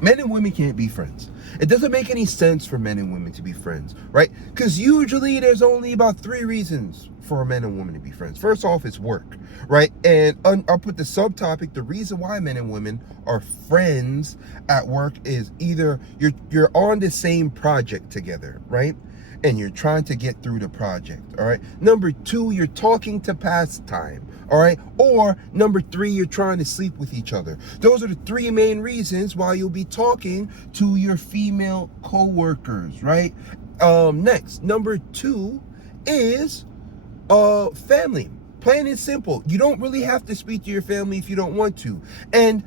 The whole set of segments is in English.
Men and women can't be friends. It doesn't make any sense for men and women to be friends, right? Because usually there's only about 3 reasons for men and women to be friends. First off, it's work, right? And I'll put the subtopic, the reason why men and women are friends at work is either you're on the same project together, right? And you're trying to get through the project, all right? Number 2, you're talking to pass time, all right? Or number 3, you're trying to sleep with each other. Those are the 3 main reasons why you'll be talking to your female co-workers, right? Next, number 2 is family. Plain and simple. You don't really have to speak to your family if you don't want to. And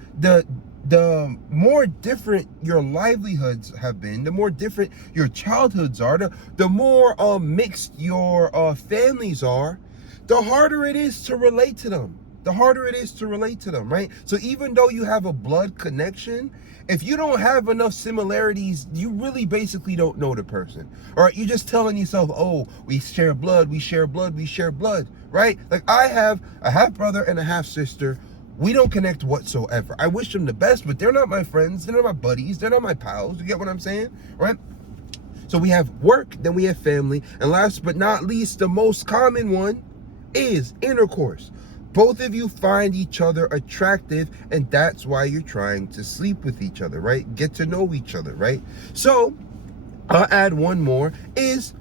the more different your livelihoods have been, the more different your childhoods are, the more mixed your families are, the harder it is to relate to them. Right? So even though you have a blood connection, if you don't have enough similarities, you really basically don't know the person. All right, you're just telling yourself, oh, we share blood, right? Like I have a half brother and a half sister. We don't connect whatsoever. I wish them the best, but they're not my friends. They're not my buddies. They're not my pals. You get what I'm saying? Right? So we have work, then we have family. And last but not least, the most common one is intercourse. Both of you find each other attractive, and that's why you're trying to sleep with each other, right? Get to know each other, right? So I'll add one more is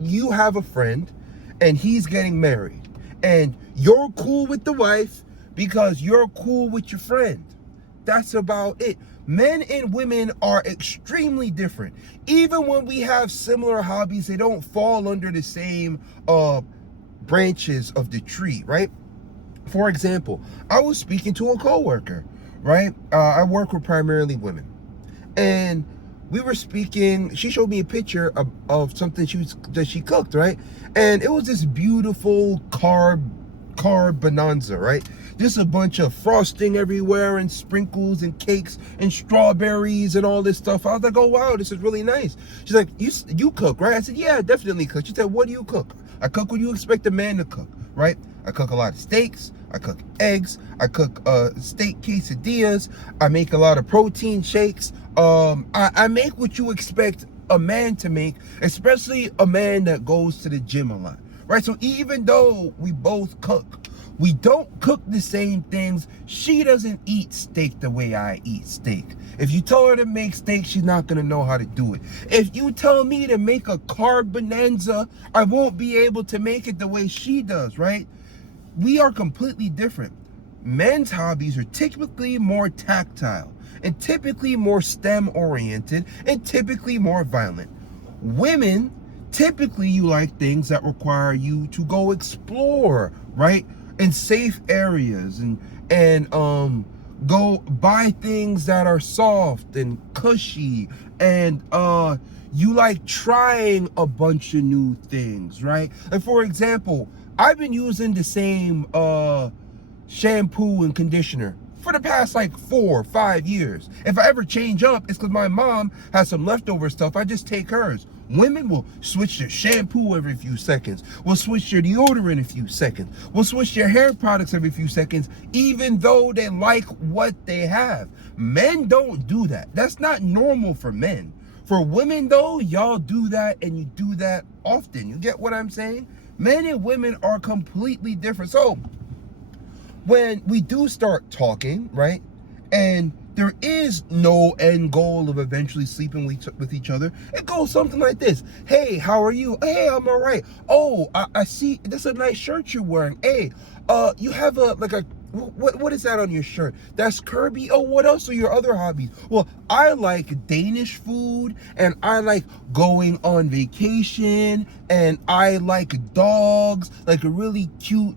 you have a friend and he's getting married. And you're cool with the wife because you're cool with your friend. That's about it. Men and women are extremely different. Even when we have similar hobbies, they don't fall under the same branches of the tree, right? For example, I was speaking to a coworker, right? I work with primarily women. And we were speaking, she showed me a picture of something that she cooked, right? And it was this beautiful carb bonanza, right? Just a bunch of frosting everywhere and sprinkles and cakes and strawberries and all this stuff. I was like, oh wow, this is really nice. She's like, you cook, right? I said, yeah, I definitely cook. She said, what do you cook? I cook what you expect a man to cook, right? I cook a lot of steaks, I cook eggs, I cook steak quesadillas, I make a lot of protein shakes. I make what you expect a man to make, especially a man that goes to the gym a lot, right? So even though we both cook, we don't cook the same things. She doesn't eat steak the way I eat steak. If you tell her to make steak, she's not going to know how to do it. If you tell me to make a carb bonanza, I won't be able to make it the way she does, right? We are completely different. Men's hobbies are typically more tactile and typically more STEM oriented and typically more violent. Women, typically you like things that require you to go explore, right? In safe areas and go buy things that are soft and cushy, and you like trying a bunch of new things, right? And for example, I've been using the same shampoo and conditioner for the past like 4 or 5 years. If I ever change up, it's because my mom has some leftover stuff. I just take hers. Women will switch their shampoo every few seconds. Will switch their deodorant a few seconds. Will switch their hair products every few seconds, even though they like what they have. Men don't do that. That's not normal for men. For women though, y'all do that, and you do that often. You get what I'm saying? Men and women are completely different. So when we do start talking, right, and there is no end goal of eventually sleeping with each other, it goes something like this. Hey, how are you? Hey, I'm all right. Oh, I see, that's a nice shirt you're wearing. Hey, you have what is that on your shirt? That's Kirby. Oh, what else are your other hobbies? Well, I like Danish food, and I like going on vacation, and I like dogs, like a really cute,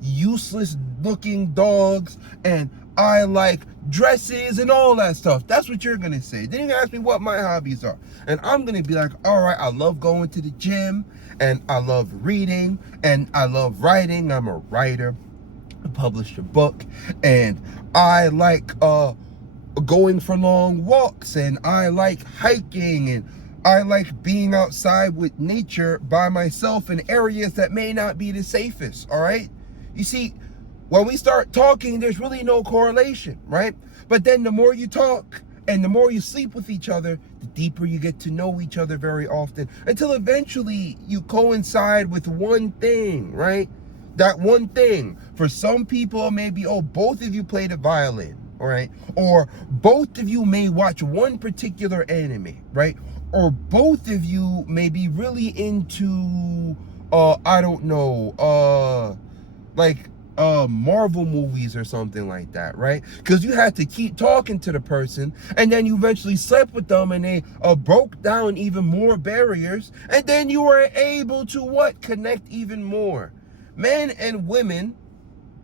useless looking dogs, and I like dresses and all that stuff. That's what you're gonna say. Then you ask me what my hobbies are, and I'm gonna be like, all right, I love going to the gym, and I love reading, and I love writing. I'm a writer. I published a book, and I like going for long walks, and I like hiking, and I like being outside with nature by myself in areas that may not be the safest, all right? You see, when we start talking, there's really no correlation, right? But then the more you talk And the more you sleep with each other, the deeper you get to know each other very often, until eventually you coincide with one thing, right? That one thing. For some people, maybe, oh, both of you play the violin, all right? Or both of you may watch one particular anime, right? Or both of you may be really into, I don't know, like Marvel movies or something like that, right? Because you had to keep talking to the person, and then you eventually slept with them, and they broke down even more barriers, and then you were able to what? Connect even more. Men and women,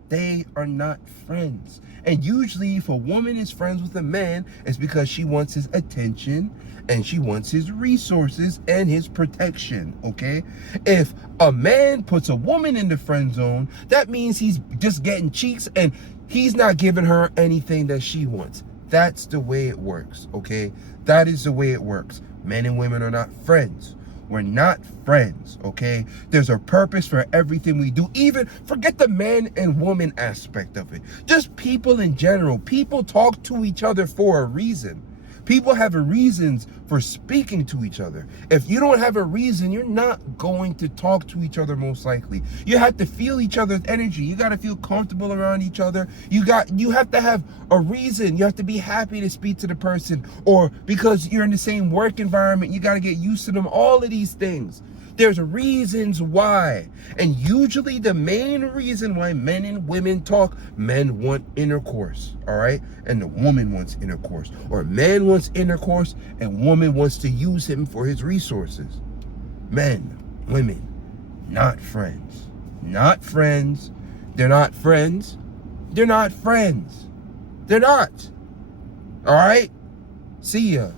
they are not friends. And usually if a woman is friends with a man, it's because she wants his attention and she wants his resources and his protection, okay? If a man puts a woman in the friend zone, that means he's just getting cheeks and he's not giving her anything that she wants. That's the way it works, okay? That is the way it works. Men and women are not friends. We're not friends, okay? There's a purpose for everything we do. Even forget the man and woman aspect of it. Just people in general. People talk to each other for a reason. People have reasons for speaking to each other. If you don't have a reason, you're not going to talk to each other most likely. You have to feel each other's energy. You got to feel comfortable around each other. You have to have a reason. You have to be happy to speak to the person, or because you're in the same work environment, you got to get used to them. All of these things. There's reasons why. And usually the main reason why men and women talk, men want intercourse, all right? And the woman wants intercourse. Or man wants intercourse and woman wants to use him for his resources. Men, women, not friends. Not friends. They're not friends. They're not friends. They're not. All right? See ya.